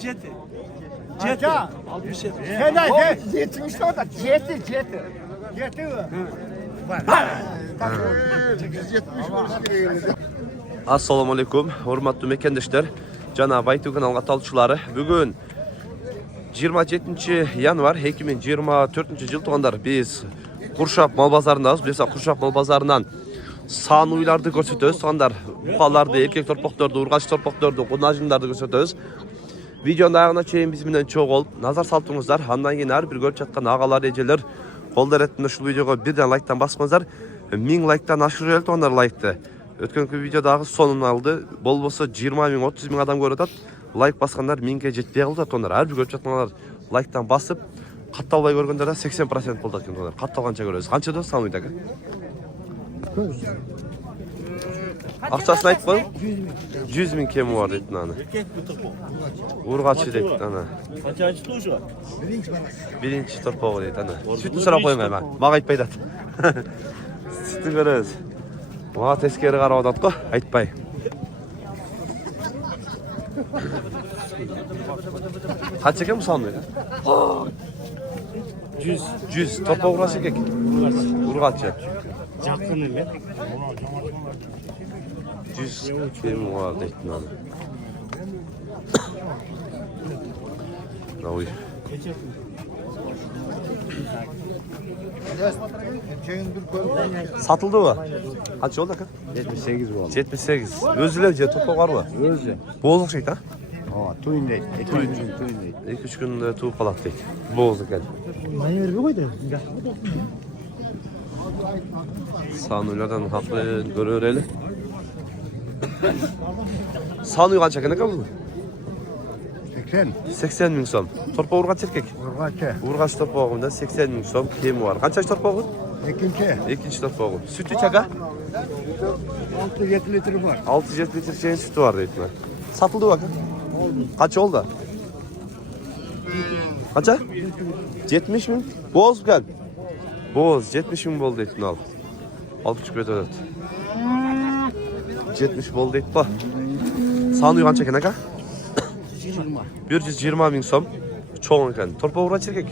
Ceti. Assalamu alaikum, hurmatly mekendeşler. Jana Baytu kanalına talçıları. Bugün 27 yanvar 2024 yıl tuğanlar biz Kurşap mal bazarındayız. Bilese Kurşap mal bazarından san uylarda görsetöz. Tuğanlar buqalarda, erkek torpaqlarda, urgaç torpaqlarda, qonajınlarda görsetöz. Videonun ayağına çeyin bizimle çok ol. Nazar saltыңыздар. Andan keyin har bir görüp жатқан ağalar, ejeler, қолдар еттін şu videoga birden like'tan basmazlar. 1000 like'tan aşırı el tuğanlar like'ты. Ötkenki videoдағы sonunu aldı. Bolbosa 20 000, 30 000 adam görüp atat. Like baskanlar 1000'ge жетпей қалды туğanlar. Har bir görüp жатқанlar like'tan basıp катталбай көргөндөр 80% болду экен туğanlar. Катталганча көрөбүз. Канча да сануйдагы? Акчасын айтып коюң. 100 000 kemi var dedin ana. Urgaçı dedin ana. Kaçıncı tuşu? Birinci torpağı dedin ana. Sütünü sıra koyma hemen. Mağa aytpaydı. Sütünü görürüz. Mağa teskeri qarab atat ko. Aytpay. Kaç ekan bu sandı? 100. Torpağı urgaçı ekek. Urgaçı. Jakın ele. 100 kemi var dedin ana. Oy. Satıldı mı? Kaç oldu ki? 78 oldu. 78. Özüler topu var mı? Özü. Bozuk şey ta? Aa, tuyun değil. Tuyun değil. 2-3 gün tuğup kalat deyik. Bozuk el. Ne verbe koydu? Sanuylardan haklı görüreli. Sanuy kaç ekene kaldı mı? 80 000 so'm. Torpa urgaç erkek. Urgaçı. Urgaç torpağında 80 000 so'm kemi var. Kaç torpağı? İkinci torpağı. Sütü çaka? 6-7 litre var. 6-7 litre şeyin sütü var deyip. Satıldı bakın. Kaç oldu? Kaça? 70 000. Boz gel. Boz 70 000 bol deyip al. 6,5 bet ödet. 70 bol deyip bak. Sanıy kança eken aka? 120 000 so'm. Çoğun eken. Torpağı urgaç erkek?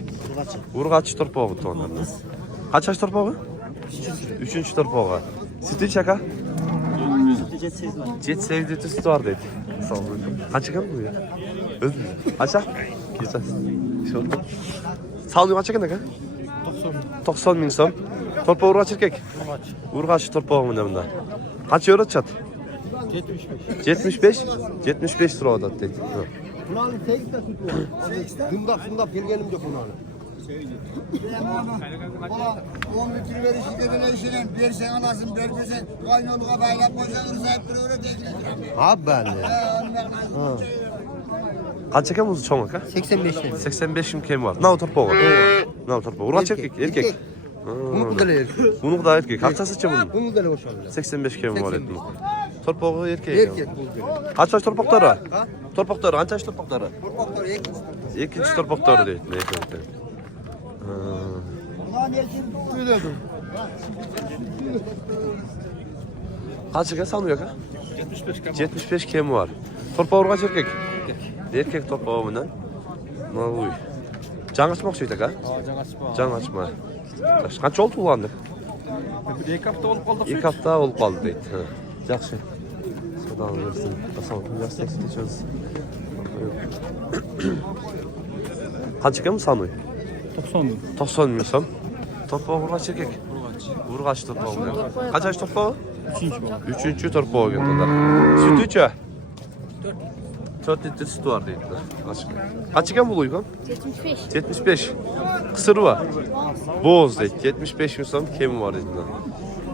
Urgaç torpağı bu toğanlar. Kaç yaş torpağı? 3. torpağı. Sütü çaka? 7-8 litre sütü var deyip. Sağ olun. Kaç eken bu ya? Özür dilerim. Kaça? Geçen. Sanıy kança eken aka? 90 000 so'm. Torpağı urgaç erkek? Urgaç torpağı mı bunda? Kaç euro çat? 75. 75 lira odat deyip. Bunların 8 de sütü var. Fındak bilgenim yok bunların. Ola 10 litre ver işi de işinin bir sen anasın vermesen kaynoluğa bayrak koysan ırsayıp duruyor değil. Abi ben de. Kaç eken bu çoğun aka? 85 lira. 85 000 kemi var. Ne o torpağı var? Ne o torpağı? Urgaç erkek. Erkek. Bunu da erkek. Bunu da erkek. Kaçası çı bunun? Bunu da boşalıyor. 85 kemi var etmiş. Torpağı erkek. Erkek bu. Kaç yaş torpakları? Torpakları, kaç yaş torpakları? Torpaklar erkek. İkinci torpakları değil. Ne ekmek? Ulan ne için söyledim? Kaç eken sanıyor ka? 75 kemi var. Torpağı kaç erkek? Erkek torpağı bundan. Ne uy. Can açmak şeydi ka? Can açma. Kaç oldu ulandık? 2 hafta olup kaldık. 2 hafta olup kaldı deydi. Yaxşı. Sodan versin. Basalım. Biraz tekstil içiyoruz. Kaç eken mi sanıyor? 90 000 so'm. Torpağı urgaç erkek? Urgaç torpağı bundan. Kaç yaş torpağı? 3. torpağı gönderdiler. Sütü 4 litre sütü var deydiler. Kaç eken buluyor kan? 75. 75. Kısırı var. Boz deydi. 75 000 so'm kemi var dediler.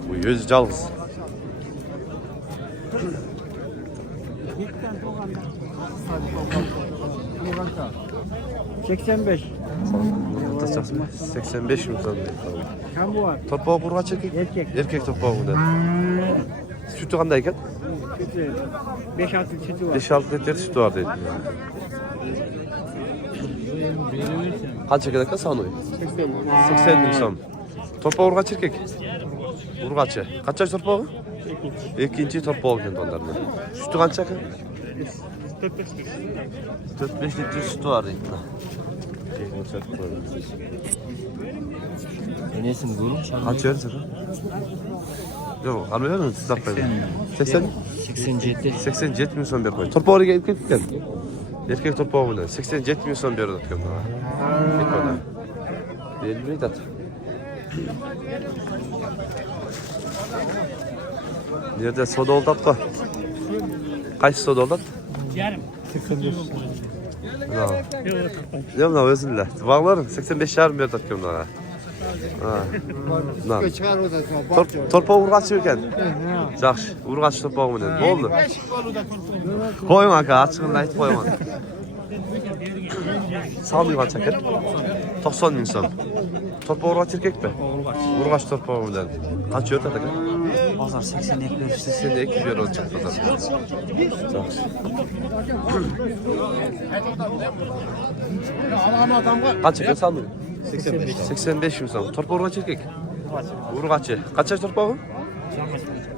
Bu yüz calgız. $85. 85 000 so'm deydi. Kim bu var? Torpağı urgaç erkek? Erkek. Erkek torpağı bundan. Sütü qanday ekan? 5-6 sütü var. 5-6 litre sütü var deydi. Kaç eken aka sanıyor? 80 000 so'm. Torpağı urgaç erkek? Urgaçı. Kaç yaş torpağı? İkinci torpa olgan onlardan. Sütü kança ki? 4-5 litre sütü var deyip. Enesini görün. Kaç verirsin? Yok, almıyor musun? Siz dakikayı. 87. 87 milyon son bir koy. Torpa oraya gelip gitken. Erkek torpa olmadan. 87 milyon son bir orada tutuyorum. Peki ona. Belli miydi at? Nerede soda oldu atma? Kaç soda oldu at? Yarım. 85. Ne bu özünle? Bağlarım 85 yarım bir atıyorum daha. Ha. Çıkar o da. Torpa urgaç eken. Yaxşı, urgaç torpa menen. Boldu. Koyun aka, açığını aytып koyman. Sami kança eken? 90 bin son. Torpa urgaç erkek mi? Urgaç torpa menen. Kaç yurt aka? Pazar 82 ver. 82 bir olacak pazar. Yaxşı. Kaç eken Sami? 85 bin son. Torpa urgaç erkek? Urgaçı. Kaç yaş torpa bu?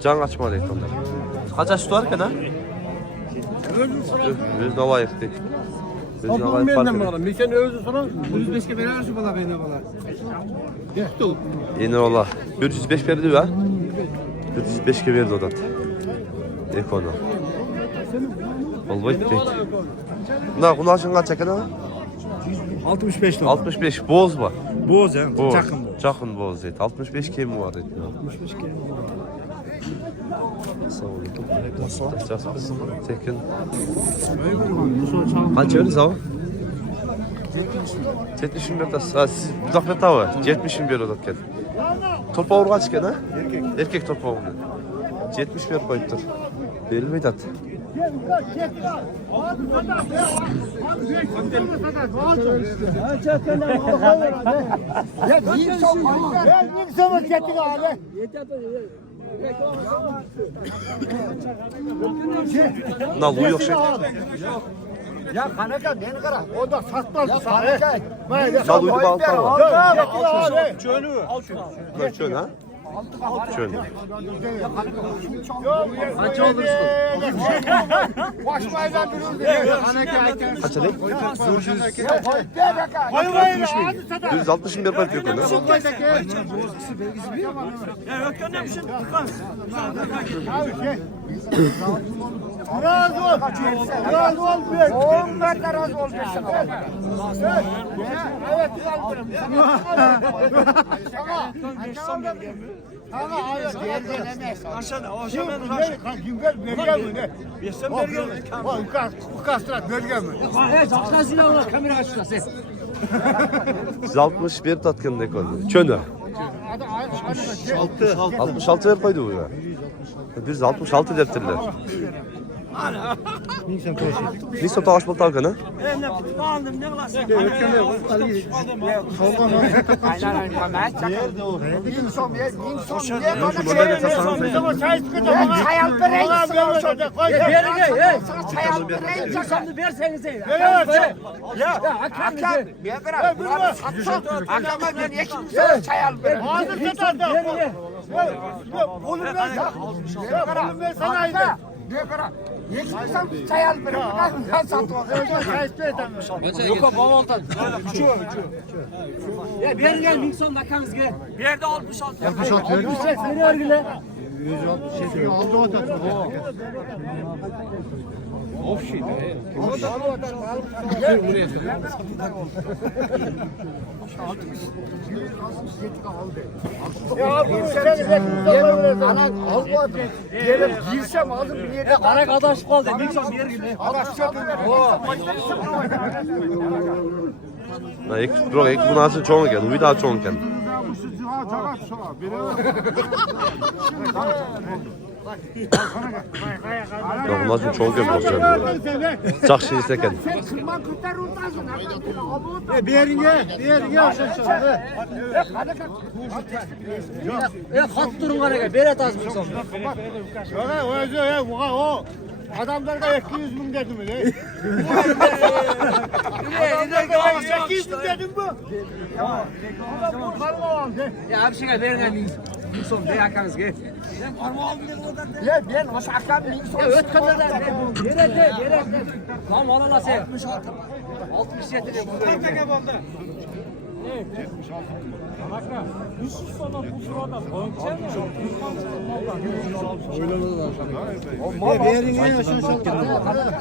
Can kaçma deyip onlar. Kaç yaş var eken ha? Biz layık değil. Biz layık fark edelim. Sen özü sonra 105'e verirsin bana bana bana. Yettu. Yeni ola. 105 verdi ha? 105 verdi odat. Ekono. Olbaydı değil. Buna kunaşın kaç eken ha? 65 ton. 65 boz mu? Boz ya. Boz. Çakın boz. Çakın boz deydi. 65 kemi var deydi. 65 kere. Sağ olun. Tekin. Kaç verdi sağ ol? 70 bin verdi. Siz budak verdi ha? 70 bin verdi odat geldi. Torpa uğur kaç eken ha? Erkek torpa uğur. 70 ver koyup dur. Verilmeydi at. Nalı yok şey. Ya kanaka beni kara. O da satmaz. Ya kanaka. Nalı uydu balık var. Çölü. Çön ha? Çön. Kaç olursun? Başmaydan dururdu. Kaç alayım? 160 bin bir koyup yok ona. Razı ol. Razı ol. Onlar da razı ol. Evet. Tamam hayır diğer gelemez. Aşağıda Güngör bölge mi? Yesem bölge mi? Ukastrat bölge mi? He zakasıyla ona kamera açtı sen. 161 tatkın ne koydu? Çönü. 66 ver koydu bu ya. Biz 66 derttirler. Nisan taş bol talkanı. Yekmişsem çay al beni. Ben satıyorum. Çay istedim. Yok bavoltan. Ya bir gel Nixon bakanız gel. Bir yerde 66. 66 verdi. Seni örgüle. 160 aldı o da. Of şey. Ya bir sene gelip almadı. Gelip girsem aldım bir yere. Kara kadaş kaldı. Nixon bir yergile. Na ek bro ek bu nasıl çoğun eken? Bir daha çoğun eken. Yok nasıl çoğun eken bozacağım. Çak şey isteken. Bir yerine aşağı. Hat durun kara gel. Beret az Nixon. O adamlar da 200 bin dedim mi? Adamlar da 200 bin dedim bu. Ya bir şey gel. Beret Nixon. Nixon de yakanız gel. Ya ben o şakam bir son ötkünler. Lan valla sen. 67 lira bu.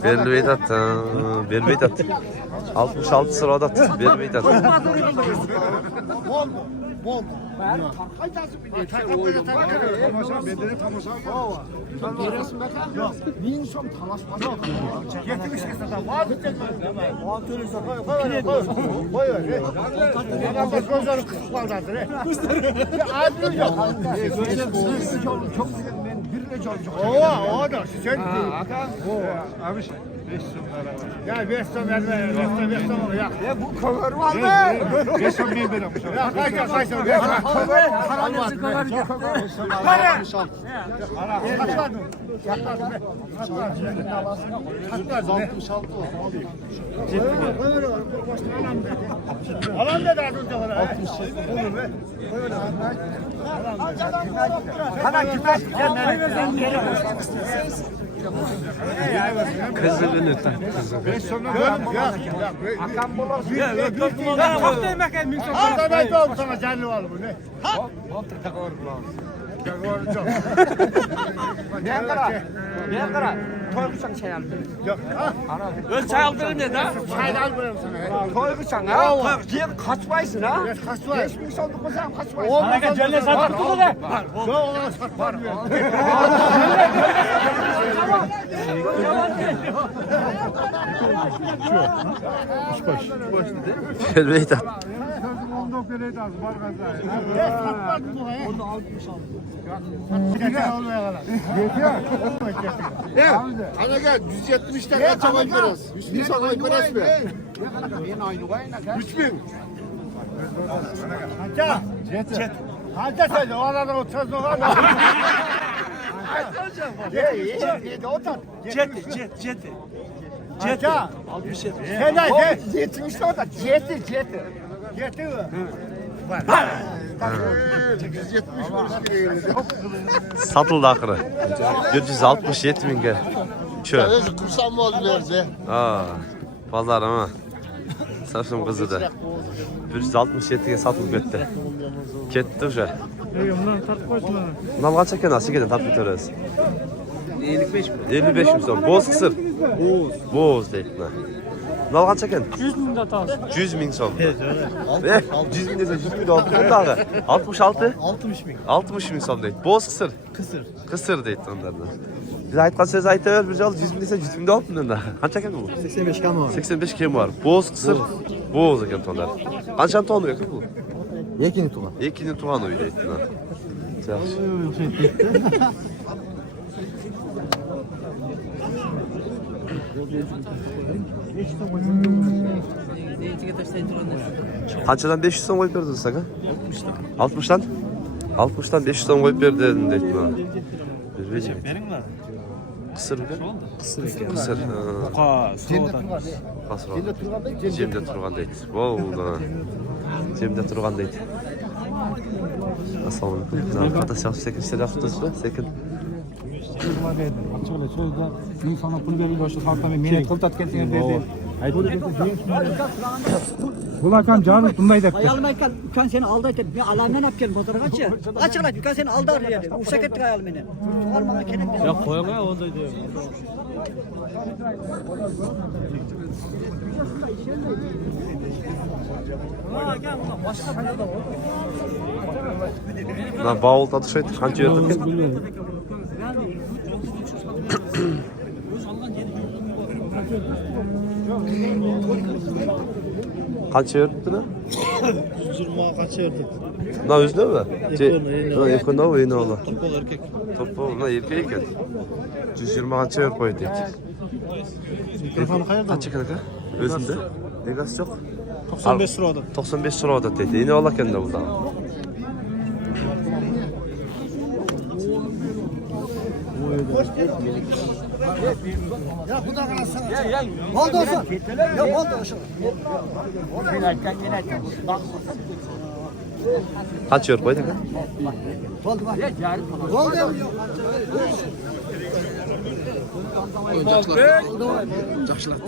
Berli Vedat. Berli Vedat. 66 sıradat. Berli Vedat. Bol. Ya Vestom verme, Vestom ya. Ya bu cover var mı? Vestom ne benim? Ya kaç. Karanlık cover gitti. Alan ne daha önce var? 67. Olur be. Kana kimler? Kızı lütfen. Hakan Bolos. Kalktı mekan min sonra. Arkadaş da oldu sana canlı var bu ne? Ha? Ben kara. Toyguçan çay aldım. Yok. Öl çay aldırım ne da? Çay almıyorum sana. Toyguçan ha. Diye kaçmaysın ha. Kaçmayız. 5.000 solduk o zaman kaçmayız. Kanka cennet sattık mı da? Ne ona satmam. Berli Vedat. Ana gel 170 lira çabuk biraz. 100 sana biraz mı? 3000. Hatta. Hatta sen o arada otursun var mı? Cet. Hatta. 67. Sen de 70 orada. Cet mi? Var. 170 Satıldı akırı. 467 binge. Çö. Kursam mı oldu nerede? Pazar ama. Saçım kızı da. 467'ye satılıp gitti. Gitti uşa. Bundan kaç eken nasıl gidin tatlı töresi? 55 mi? 55 mi son? Boz kısır. Boz deyip ne? Bundan kaç eken? 100 bin de tas. 100 bin son. 100 bin dese 100 bin oldu. Ne dağı? 66? 60 bin son deyip. Boz kısır. Kısır deyip onlardan. Biz aytkan söz aytıyor, bircal 100 bin dese 100 bin de oldu mu da? Kaç eken bu? 85 kam var. 85 kim var? Boz kısır. Boz eken tonlar. Kaçan tonu yok bu? Yekini tuğan. Ekinin tuğan öyle ettin ha. Yaxşı. Kaçadan 500 son koyup verdin sana? 60'tan. 60'tan 500 son koyup verdin dedim ha. Benim mi? Kısır mı? Kısır. Cemde turgan deydi. Wow. Cemde turgan deydi. Assalomu alaykum. Qata sekin ishlayapsizmi? Sekin. Men sana pul berib boshqa xalqdan meni qo'ltatgan berdi. Bularkan canım bunday dep. Ayalmayken ukan seni aldaydı. Ben alamdan apken motora kaçı. Açıkla ukan seni aldar yani. Uşak ettik ayal beni. Tuğal bana kenem. Ya koyma ya onda diyor. Lan bavul tadı şey kanca yerdik. Kança yerdik lan? 120 kaç yerdik? Lan özde mi? Lan yakında o yine ola. Futbol erkek. Topu lan erkek ekan. 120 kança yer koydu deydi. Telefonu qayerda? Kança ekan aka? Özünde. Negasi yo'q. 95 lira oldu. 95 lira odat deydi. Yine ola ekan da burada. Ya bu da kanasana. Oldu olsun. Ya oldu olsun. Kaç euro koyduk?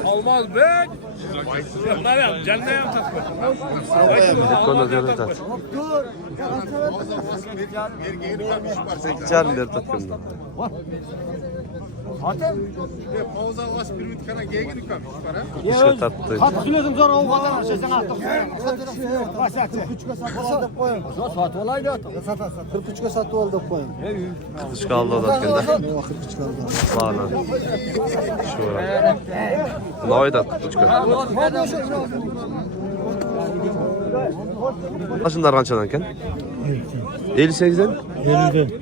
Olmaz be. Canlayam, canlayam takma. Konuda diyoruz da. Canım der tatkında. Pauza was bir mit kana gegen kam. İşte tattı. Hadi kilosun sonra o kadar şey sen artık. 43'e satı aldık koyun. Sat olaydı atın. 43'e satı aldık koyun. Kız kaldı o tatkında. 43 kaldı. Bana. Şu var. Noy da kutçuka. Kaçınlar kançadan ken? 58'den?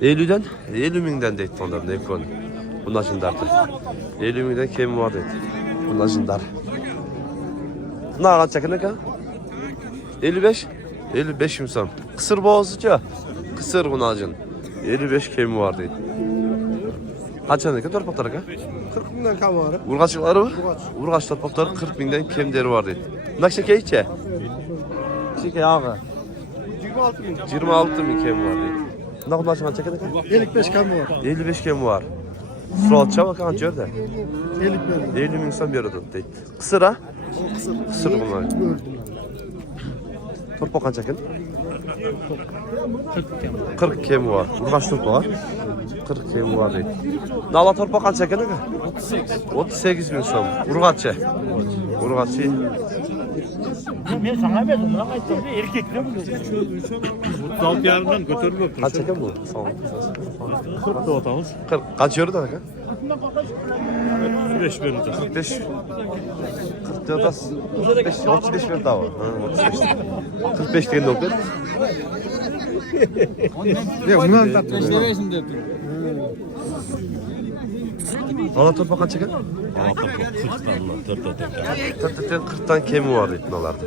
50'den? 50 minden deydi ondan ne konu. Bundan şimdi artık. 50 minden kim var deydi. Bundan şimdi artık. Ne kança ken ne 55? 55 imsan. Kısır boğazıca. Kısır bunacın. 55 kim var deydi. Kaçan eken torpaklar eken? 40 minden kam var. Urgaçlıkları mı? Urgaç torpakları 40 binden kemderi var deydi. Bundan şeker içe? Şeker ağa. 26 bin. 26 bin kem var deydi. Ne kadar açman çeker eken? 55 kam var. 55 kem var. Sual çabuk kan görde. 50 bin. 50 bin insan bir arada deydi. Kısır ha? Kısır bunlar. Torpak kan çekin? 40 kem var. Urgaç torpak var. 40 kem var deydi. Nala torpak kan çekin eken? 38 bin son. Urgaçı. Urgaçı. Ben sana verdim. Lan aytdım. Erkekler bu. 36 yarından götürüp Kaç çeken bu? Sağ olun. 40 da otamız. 40. Kaç euro da eken? 5 verir. 45. 40 da 35 35 ver daha var. 35. 45 diyen nokta. Ya bundan tatlı. Ala torpak kaç çeken? 40'tan kemi var deydi nalarda.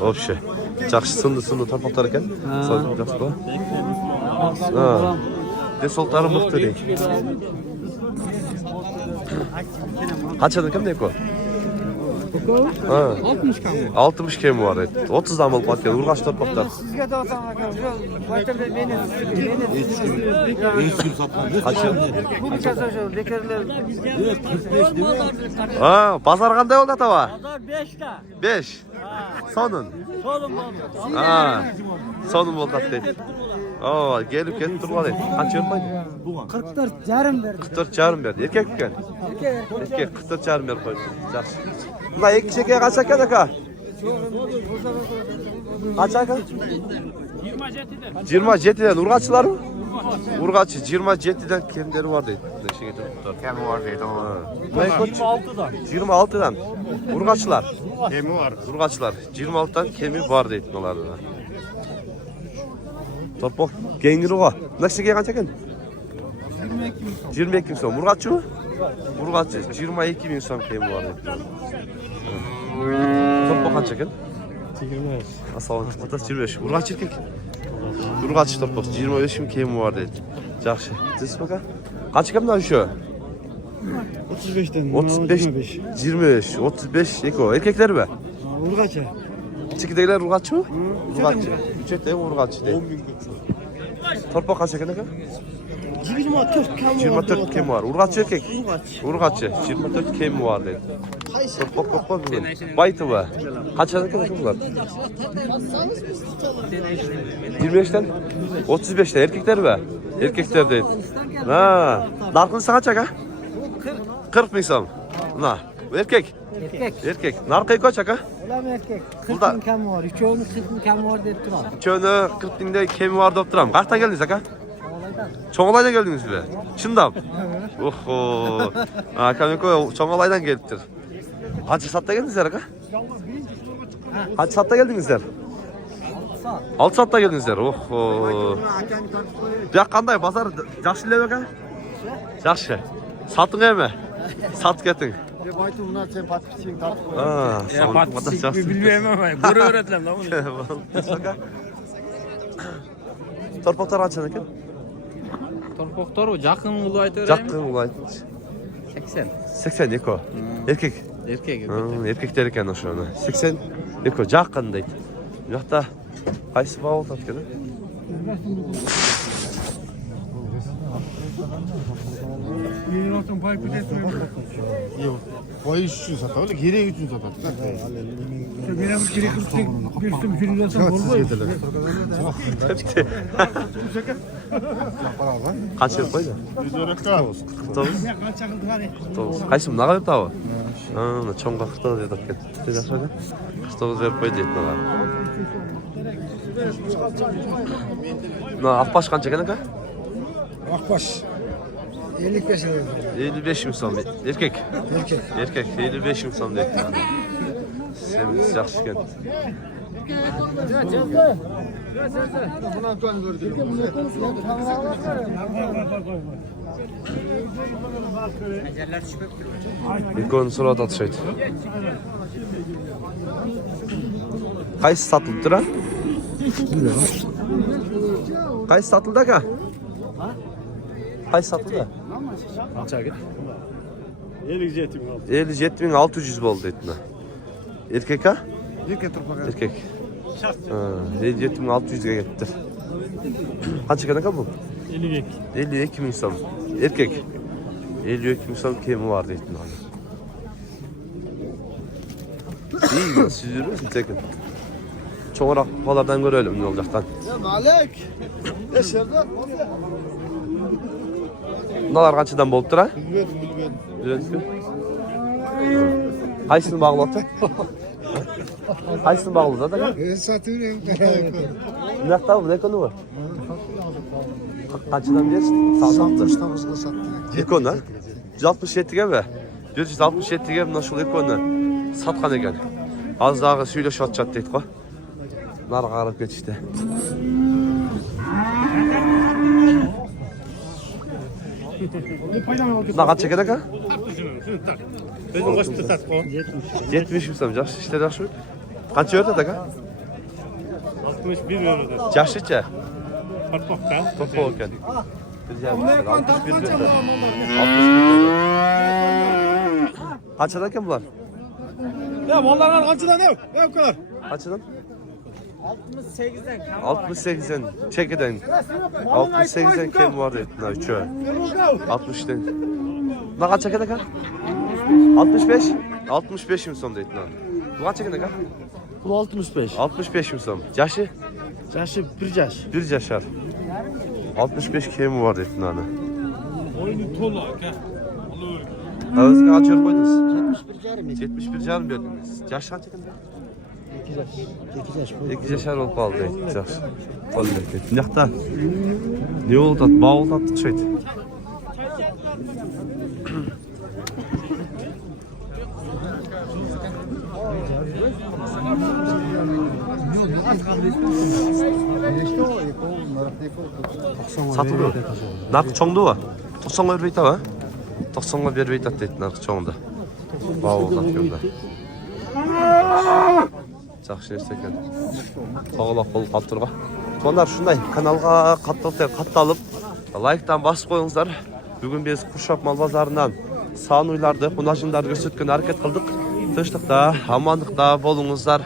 Вообще. Жақсы сынды torpaqlar ekan. Жақсы ба? Ha. De soltары мықты deydi. Қаншадан кім дейко? 60 kemi. 60 kemi var deydi. 30'dan болып кеткен Urgaç torpaqlar. Sizge de otan bakalım. Başta beni Қанша? bu bir kasa şu bekarlar. Ha, pazar qanday oldu atava? Pazar 5'te. 5. Sonun. Solum oldu. Ha. Sonun oldu deydi. Oo, gelip ketip turgan deydi. Qancha yormaydi? 44 yarım verdi. 44 jarım berdi. Erkek ekan. Erkek 44 jarım berdi qo'ydi. Yaxshi. Bunda ikki cheka qancha ekan aka? Qancha aka? 27'den urg'achilarmi? Urg'achi 27'den kemderi var deydi. Kemi var deydi o. 26'dan. 26'dan. Urg'achilar. Kemi var. Urg'achilar 26'dan kemi var deydi ularda. Torpoq kengruga. Nakşege qancha ekan? 22 bin so'm. Urg'achimi? Urg'achi 22 bin so'm kemi var deydi. Torpoq qancha ekan? 25. Asal otasi 25. Urg'achi erkek. Urg'achi torpoq 25 bin kemi var deydi. Yaxshi. Siz baka? Qancha ekan shu? 35'ten. 35, 25, 35 eko. Erkekler mi? Urgaç'a. Çekideyler urgaççı mı? Urgaççı. Üçete urgaççı değil. Torpak kaç ekan aka? 24 kam var. 24 kim var? Urgaççı erkek. Urgaççı. 24 kim var dedi. Torpak kopma bugün. Baytı var. Kaç ekan bunlar? 25'ten 35'te erkekler mi? Erkekler değil. Ha. Narkınsa kaç aka? 40 bin so'm. Na. Erkek. Erkek. Narkayı kaç aka? Ulan erkek. 40 Burada- bin kam var. Üçoğunu 40 bin kam var deyip durar. Üçöğünü 40 binde kemi var deyip duram. Kaçtan geldiniz aka? Çoğalay'dan geldiniz mi? Şundam. Oho. Aka Meko Çoğalay'dan geliptir. Kaç saatte geldinizler aka? Kaç saatte geldinizler? 6 saatte geldinizler. Oho. Ya qanday bazar yaxshi eleb aka? Yaxshi. Satın emi? Sat ketin. Baytı bunlar sen patlıcıyım tatlı. Ha, Ya patlıcı bilmiyorum ama bunu öğretilen lan bunu. Torpaqlar qancha ekan? Torpaqlar o жақын ұлы айтыр. Жақын улай. 80. 80 eko. Erkek. Erkek. Erkekler ekan o'sha. 80 eko жақын deydi. Bu yoqda Qaysi bağ oldu etkeni? Yeni pay pide Yok. Boy üçün satıyor, gerek üçün satıyor. Benim kiri kırtık bir sürü filmlerden Kaç yıl koydu? 149. 49. Qaysi mınaqa berip tabi? Çoğunға 49 edip ketdi. Жақсы еді? 49 berip koydu deydi mınaqa. Mına Akbaş qancha ekan aka? Akbaş 55 lira. 55 ming so'm. Erkek. Erkek 55 ming so'm deydi. Semiz yaxshi ekan. Ekoni so'rab atishaydi. Qaysi sotilibdi ha? Qaysi sotildi aka? Qaysi sotildi? 57.600 bo'ldi deydi. Erkek ha? Erkek. 57.600 ga ketdi. Qancha ekan aka bu? 52 ming so'm. Erkek. 52 ming so'm kemi bor deydi. İyi, siz yürüyorsunuz tekin. Çoğurak balardan görelim ne olacaktan. Malik. Yaşarda. Bunlar kaçıdan boluptur ha? Bilmedim. Kaysını bağlattı? Kaysını bağladı da? Satıyorum. Ne yaptı bu? Ne konu bu? Kaçıdan bir? Sağlamdı. Sattı. İkon ha? 167'ge mi? 167'ge mi nasıl ikonu? Satkan eken. Az daha söyleşip atacak deydi ko. Narga qarab ketishdi. Ne kaç çeker aka? Benim başta satko. 70 misin? Yaxşı işte yaxşı. Kaç euro aka? 61 euro da. Yaxşıca. Patpakta. Topu ekan. 61 euro. 61 Kaçada ekan bular? Ya vallahi kaçıdan ev? Ev kadar. Kaçadan? 68'den çekeden 68'den kim var dedi na üçü 60'dan ne kaç çekeden kan 65 mi son dedi na bu kaç çekeden kan Bu 65. 65 mi son yaşı Yaşı 1 yaş. 1 yaşar 65 kim var dedi na Oyunu tolu aka. Özge kaç euro koydunuz 71 canım verdiniz yaş kaç çekeden 2 yaşar olup kaldı. Yaxşı. Oldu ket. Naqta. Ne oldu? Bağıl tattık şeydi. Satılıyor. Narx çoğundu var. 90 euro beyta var. 90'a bir beyta deydi narx çoğunda. Bağıl tattık. Жақсы нәрсе екен. Тоғалақ болып қалып тұрға. Сондар шындай каналға қатталып, лайктан басып қойыңыздар. Бүгін біз Қуршап мал базарынан сан уйларды, қонажындарды көрсеткен әрекет қылдық. Тыныштықта, амандықта болыңыздар.